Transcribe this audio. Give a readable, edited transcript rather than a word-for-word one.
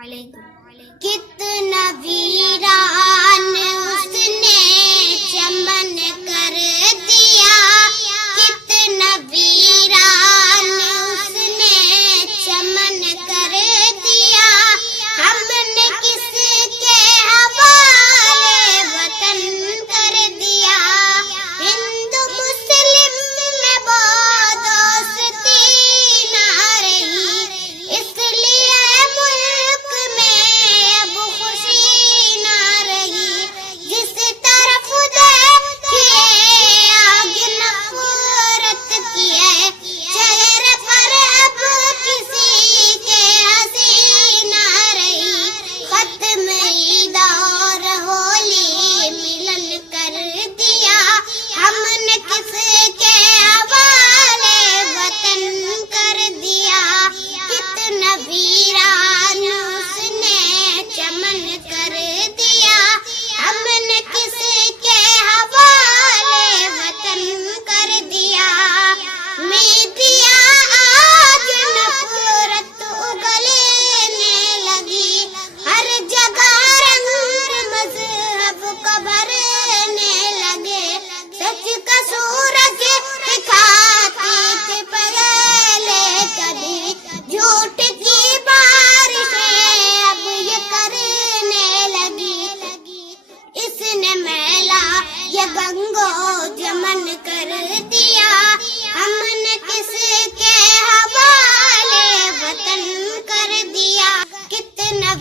کتنا ویران اس نے چمن کر دیا، کتنا ویران اس نے چمن کر دیا، ہم نے کس کے حوالے وطن کر دیا، ہندو مسلم میں وہ دوستی نہ رہی، اس لیے ملک میں اب خوشی نہ رہی، جس طرف دیکھیے آگ نفرت کی ہے، چہرے پر اب کسی کے ہنسی نہ رہی، ختم عید اور ہولی ملن کر دیا، ہم نے کس کے حوالے وطن کر دیا، کتنا ویران اس نے چمن کر دیا، ہم نے کس کے حوالے وطن کر دیا، میڈیا آج نفرت اگلنے لگی، ہر جگہ رنگ مذہب کو بھرنے لگے، سچ کا سورج دکھاتی تھی پہلے کبھی، جھوٹ کی بارشیں اب یہ کرنے لگی، اس نے میلا یہ گنگو جمن کر دیا، ہم نے کس کے حوالے وطن کر دیا، کتنا